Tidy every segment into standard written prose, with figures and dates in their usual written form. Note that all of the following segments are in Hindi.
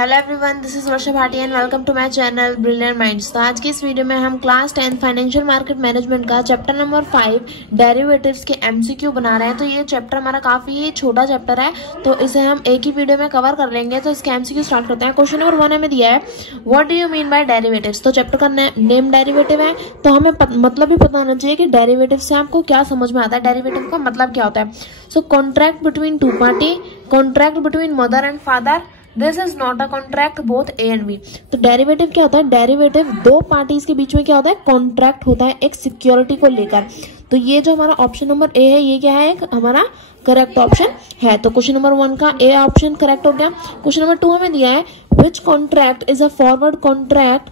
Hello everyone, this is Varsha Bhatia and welcome to my channel brilliant minds. तो आज की इस वीडियो में हम क्लास 10 फाइनेंशियल मार्केट मैनेजमेंट का चैप्टर नंबर 5 डेरिवेटिव्स के एमसीक्यू बना रहे हैं। तो ये चैप्टर हमारा काफी छोटा चैप्टर है, तो इसे हम एक ही वीडियो में कवर कर लेंगे। तो इसके एमसीक्यू स्टार्ट करते हैं। क्वेश्चन नंबर 1 हमें दिया है, what do you mean by derivatives. तो चैप्टर का नेम डेरिवेटिव है, तो हमें मतलब भी पता होना चाहिए कि डेरिवेटिव से आपको क्या समझ में आता है, डेरिवेटिव का मतलब क्या होता है। So contract between two party, contract between mother and father, this is not a contract both A and B. तो डेरिवेटिव क्या होता है, डेरिवेटिव दो पार्टीज के बीच में क्या होता है, कॉन्ट्रैक्ट होता है एक सिक्योरिटी को लेकर। तो ये जो हमारा ऑप्शन नंबर ए है, ये क्या है, एक हमारा करेक्ट ऑप्शन है। तो क्वेश्चन नंबर 1 का ए ऑप्शन करेक्ट हो गया। क्वेश्चन नंबर 2 हमें दिया है, which contract is a forward contract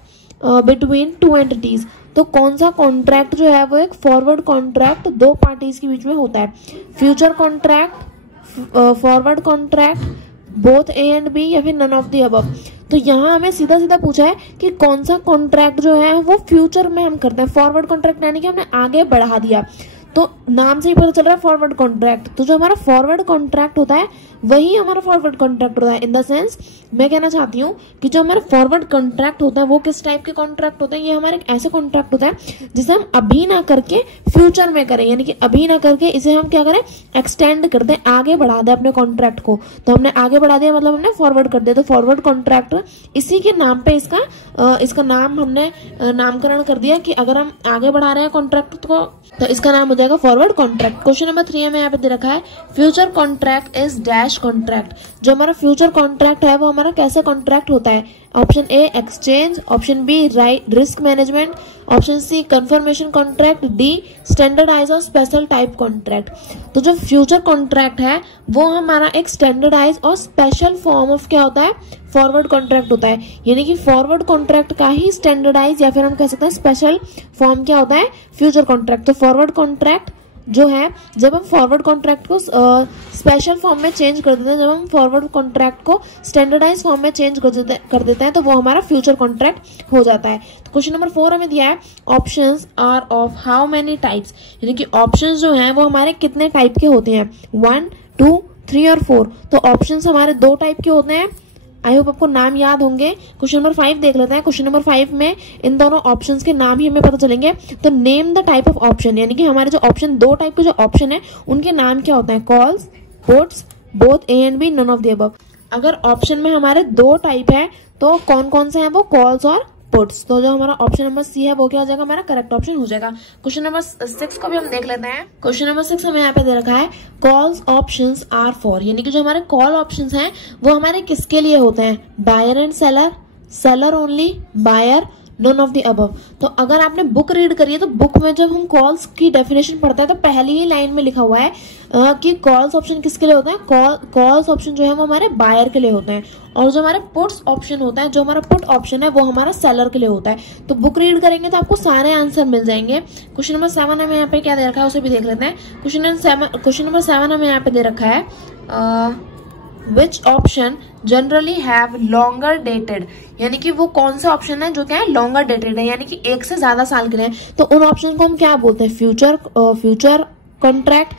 between two entities. तो कौन सा कॉन्ट्रैक्ट जो है वो एक फॉरवर्ड कॉन्ट्रैक्ट दो पार्टीज के बीच में होता है। Future contract, forward contract, both A and B, या फिर नन ऑफ द अबव। तो यहाँ हमें सीधा सीधा पूछा है कि कौन सा कॉन्ट्रैक्ट जो है वो फ्यूचर में हम करते हैं। फॉरवर्ड कॉन्ट्रैक्ट यानी कि हमने आगे बढ़ा दिया, तो नाम से ही पता चल रहा है फॉरवर्ड कॉन्ट्रैक्ट। तो जो हमारा फॉरवर्ड कॉन्ट्रैक्ट होता है वही हमारा फॉरवर्ड कॉन्ट्रैक्ट होता है। इन द सेंस मैं कहना चाहती हूँ कि जो हमारा फॉरवर्ड कॉन्ट्रैक्ट होता है वो किस टाइप के कॉन्ट्रैक्ट होते हैं, ये हमारे ऐसे कॉन्ट्रैक्ट होता है जिसे हम अभी ना करके फ्यूचर में करें, यानी कि अभी ना करके इसे हम क्या करें, एक्सटेंड कर दें, आगे बढ़ा दें अपने कॉन्ट्रैक्ट को। तो हमने आगे बढ़ा दिया मतलब हमने फॉरवर्ड कर दिया। तो फॉरवर्ड कॉन्ट्रैक्ट इसी के नाम पे इसका नाम हमने नामकरण कर दिया कि अगर हम आगे बढ़ा रहे हैं कॉन्ट्रैक्ट को तो इसका नाम हो जाएगा फॉरवर्ड कॉन्ट्रैक्ट। क्वेश्चन नंबर 3 में यहाँ पे दे रखा है, future contract is dash contract. जो हमारा फ्यूचर कॉन्ट्रैक्ट है वो हमारा कैसा कॉन्ट्रैक्ट होता है। Option A exchange, option B risk management, option C confirmation contract, D standardize और स्पेशल टाइप कॉन्ट्रैक्ट। तो जो फ्यूचर कॉन्ट्रैक्ट है वो हमारा एक स्टैंडर्डाइज और स्पेशल फॉर्म ऑफ क्या होता है, फॉरवर्ड कॉन्ट्रैक्ट होता है। यानी कि फॉरवर्ड कॉन्ट्रैक्ट का ही स्टैंडर्डाइज या फिर हम कह सकते हैं स्पेशल फॉर्म क्या होता है, फ्यूचर कॉन्ट्रैक्ट। तो फॉरवर्ड कॉन्ट्रैक्ट जो है, जब हम फॉरवर्ड कॉन्ट्रैक्ट को स्पेशल फॉर्म में चेंज कर देते हैं, जब हम फॉरवर्ड कॉन्ट्रैक्ट को स्टैंडर्डाइज फॉर्म में चेंज कर देते हैं तो वो हमारा फ्यूचर कॉन्ट्रैक्ट हो जाता है। तो क्वेश्चन नंबर 4 हमें दिया है, options are of how many types. यानी कि ऑप्शंस जो हैं वो हमारे कितने टाइप के होते हैं, 1, 2, 3 और 4। तो ऑप्शंस हमारे 2 टाइप के होते हैं। आई होप आपको नाम याद होंगे। क्वेश्चन नंबर 5 देख लेते हैं। क्वेश्चन नंबर 5 में इन दोनों ऑप्शंस के नाम ही हमें पता चलेंगे। तो name the type of option, यानी कि हमारे जो ऑप्शन 2 टाइप के जो ऑप्शन है उनके नाम क्या होते हैं, calls, puts, both A and B, none of the above. अगर ऑप्शन में हमारे 2 टाइप है तो कौन कौन से हैं वो, कॉल्स और पुट्स। तो जो हमारा ऑप्शन नंबर सी है वो क्या हो जाएगा, हमारा करेक्ट ऑप्शन हो जाएगा। क्वेश्चन नंबर 6 को भी हम देख लेते हैं। क्वेश्चन नंबर 6 हमें यहाँ पे दे रखा है, कॉल्स ऑप्शंस आर फॉर। यानी कि जो हमारे कॉल ऑप्शंस हैं वो हमारे किसके लिए होते हैं, buyer and seller, seller only, buyer, none of the above. तो अगर आपने बुक रीड करी है तो बुक में जब हम कॉल्स की डेफिनेशन पढ़ते हैं तो पहली ही लाइन में लिखा हुआ है कि कॉल्स ऑप्शन किसके लिए होता है, कॉल्स ऑप्शन जो है वो हमारे बायर के लिए होते हैं, और जो हमारे पुट्स ऑप्शन होता है, जो हमारा पुट ऑप्शन है वो हमारा सेलर के लिए होता है। तो बुक रीड करेंगे तो आपको सारे आंसर मिल जाएंगे। क्वेश्चन नंबर 7 हमें यहाँ पे क्या दे रखा है उसे भी देख लेते हैं। क्वेश्चन नंबर 7 हमें यहाँ पे दे रखा है, which option generally have longer dated. यानी कि वो कौन सा ऑप्शन है जो क्या है, लॉन्गर डेटेड है, यानी कि 1 से ज्यादा साल के लिए। तो उन ऑप्शन को हम क्या बोलते हैं, future contract,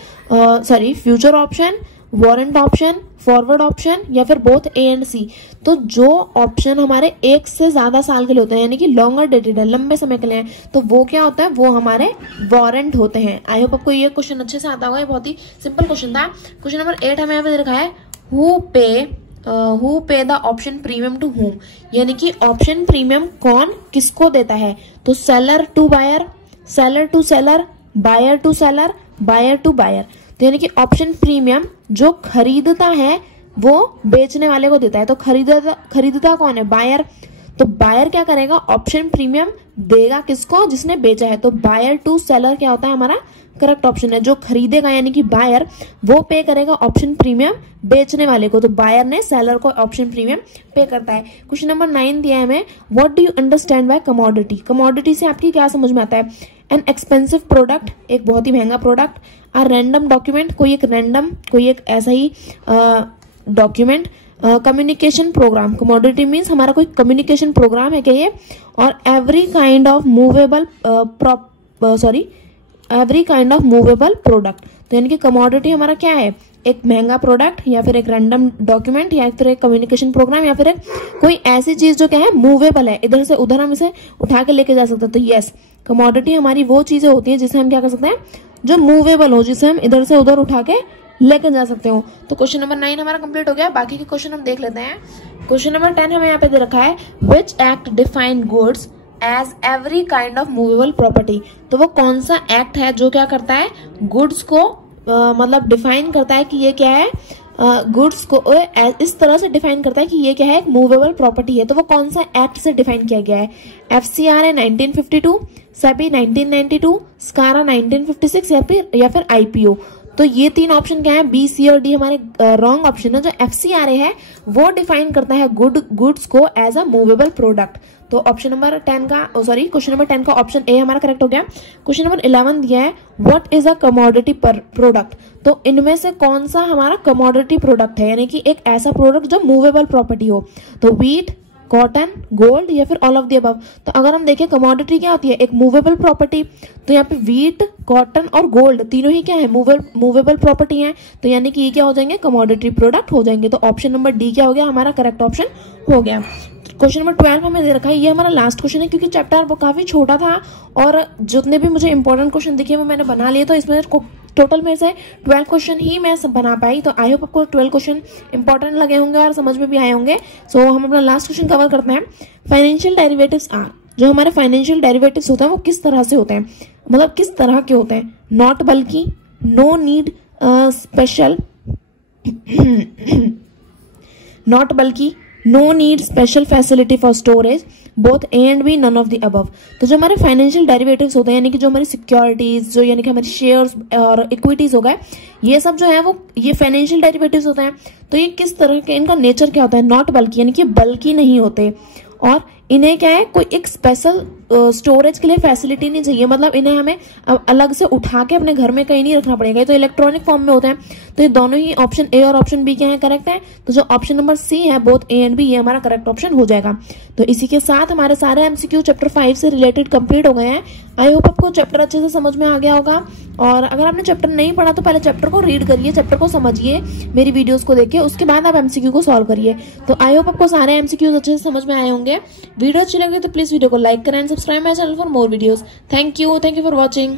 future option, warrant option, forward option, या फिर बोथ ए एंड सी। तो जो ऑप्शन हमारे 1 से ज्यादा साल के लिए होते हैं, यानी कि लॉन्गर डेटेड है, लंबे समय के लिए है, तो वो क्या होता है, वो हमारे वारंट होते हैं। आई होप आपको ये क्वेश्चन अच्छे से आता होगा, ये बहुत ही सिंपल क्वेश्चन था। क्वेश्चन नंबर 8 हमें यहाँ पे रखा है, हु पे the option premium to whom. यानी कि ऑप्शन प्रीमियम कौन किसको देता है। तो seller to buyer, seller to seller, buyer to seller, buyer to buyer. तो यानी कि ऑप्शन प्रीमियम जो खरीदता है वो बेचने वाले को देता है। तो खरीदता कौन है, बायर। तो बायर क्या करेगा, ऑप्शन प्रीमियम देगा किसको, जिसने बेचा है। तो बायर टू सेलर क्या होता है, हमारा करेक्ट ऑप्शन है। जो खरीदेगा यानी कि बायर, वो पे करेगा ऑप्शन प्रीमियम बेचने वाले को। तो बायर ने सेलर को ऑप्शन प्रीमियम पे करता है। क्वेश्चन नंबर 9 दिया है हमें, what do you understand by commodity. Commodity से आपकी क्या समझ में आता है, एन एक्सपेंसिव प्रोडक्ट, एक बहुत ही महंगा प्रोडक्ट, आ रैंडम डॉक्यूमेंट, कोई एक ऐसा ही document, communication program. Commodity means हमारा कोई कम्युनिकेशन प्रोग्राम है क्या ये, और every kind of movable product. तो यानी कि कमोडिटी हमारा क्या है, एक महंगा प्रोडक्ट या फिर एक रैंडम डॉक्यूमेंट या फिर एक कम्युनिकेशन प्रोग्राम या फिर एक कोई ऐसी चीज जो क्या है मूवेबल है, इधर से उधर हम इसे उठा के लेके जा सकते हैं। तो यस, कमोडिटी हमारी वो चीजें होती है जिसे हम क्या कर सकते हैं, जो मूवेबल हो, जिसे हम इधर से उधर उठा के लेके जा सकते हो। तो क्वेश्चन नंबर 9 हमारा कंप्लीट हो गया। बाकी के क्वेश्चन हम देख लेते हैं। क्वेश्चन नंबर 10 हमें यहाँ पे दे रखा है, which act define goods as every kind of movable property. तो वो कौन सा एक्ट है जो क्या करता है, गुड्स को मतलब डिफाइन करता है कि ये क्या है, गुड्स को इस तरह से डिफाइन करता है कि ये क्या है, एक मूवेबल प्रॉपर्टी है। तो वो कौन सा एक्ट से डिफाइन किया गया है, FCRA 1952, सेबी 1992, स्कारा 1956 या फिर IPO। तो ये 3 ऑप्शन क्या है, बी, सी और डी हमारे रॉन्ग ऑप्शन है। जो FCRA है वो डिफाइन करता है गुड्स को एज अ मूवेबल प्रोडक्ट। तो ऑप्शन नंबर 10 का क्वेश्चन नंबर 10 का ऑप्शन ए हमारा करेक्ट हो गया। क्वेश्चन नंबर 11 दिया है, what is a commodity product. तो इनमें से कौन सा हमारा कमोडिटी प्रोडक्ट है, यानी कि एक ऐसा प्रोडक्ट जो मूवेबल प्रॉपर्टी हो। तो व्हीट, कॉटन, गोल्ड या फिर ऑल ऑफ द अबव। तो अगर हम देखें कमोडिटी क्या होती है, एक मूवेबल प्रॉपर्टी। तो यहाँ पे व्हीट, कॉटन और गोल्ड तीनों ही क्या है, मूवेबल प्रॉपर्टी है। तो यानी कि ये क्या हो जाएंगे, कमोडिटी प्रोडक्ट हो जाएंगे। तो ऑप्शन नंबर डी क्या हो गया, हमारा करेक्ट ऑप्शन हो गया। क्वेश्चन नंबर 12 हमें दे रखा है, ये हमारा लास्ट क्वेश्चन है क्योंकि चैप्टर काफी छोटा था और जितने भी मुझे इंपॉर्टेंट क्वेश्चन दिखे वो मैंने बना लिए। तो इसमें टोटल में से 12 क्वेश्चन ही मैं बना पाई। तो आई होप आपको 12 क्वेश्चन इंपॉर्टेंट लगे होंगे और समझ में भी आए होंगे। सो हम अपना लास्ट क्वेश्चन कवर करते हैं। फाइनेंशियल डेरिवेटिव्स आर, जो हमारे फाइनेंशियल डेरिवेटिव्स होते हैं वो किस तरह से होते हैं, मतलब किस तरह के होते हैं। नॉट बल्कि, नो नीड स्पेशल, नॉट बल्कि, no need special facility for storage, both A and B, none of the above. तो जो हमारे फाइनेंशियल डेरिवेटिव्स होते हैं, यानी कि जो हमारी सिक्योरिटीज, जो यानी कि हमारे शेयर्स और इक्विटीज हो गए, ये सब जो है वो ये फाइनेंशियल डेरिवेटिव्स होते हैं। तो ये किस तरह के, इनका नेचर क्या होता है, नॉट बल्कि, यानी कि बल्कि नहीं होते और इन्हें क्या है, कोई एक स्पेशल स्टोरेज के लिए फैसिलिटी नहीं चाहिए, मतलब इन्हें हमें अलग से उठा के अपने घर में कहीं नहीं रखना पड़ेगा। तो इलेक्ट्रॉनिक फॉर्म में होते हैं। तो ये दोनों ही ऑप्शन ए और ऑप्शन बी क्या है, करेक्ट है। तो जो ऑप्शन नंबर सी है, बोथ ए एंड बी, ये हमारा करेक्ट ऑप्शन हो जाएगा। तो इसी के साथ हमारे सारे MCQ चैप्टर 5 से रिलेटेड कंप्लीट हो गए हैं। आई होप आपको चैप्टर अच्छे से समझ में आ गया होगा। और अगर आपने चैप्टर नहीं पढ़ा तो पहले चैप्टर को रीड करिए, चैप्टर को समझिए मेरी वीडियोस को देखिए, उसके बाद आप MCQ को सॉल्व करिए। तो आई होप आपको सारे MCQ अच्छे से समझ में आए होंगे। वीडियो अच्छी लगी तो प्लीज वीडियो को लाइक करें and subscribe my channel for more videos. Thank you for watching.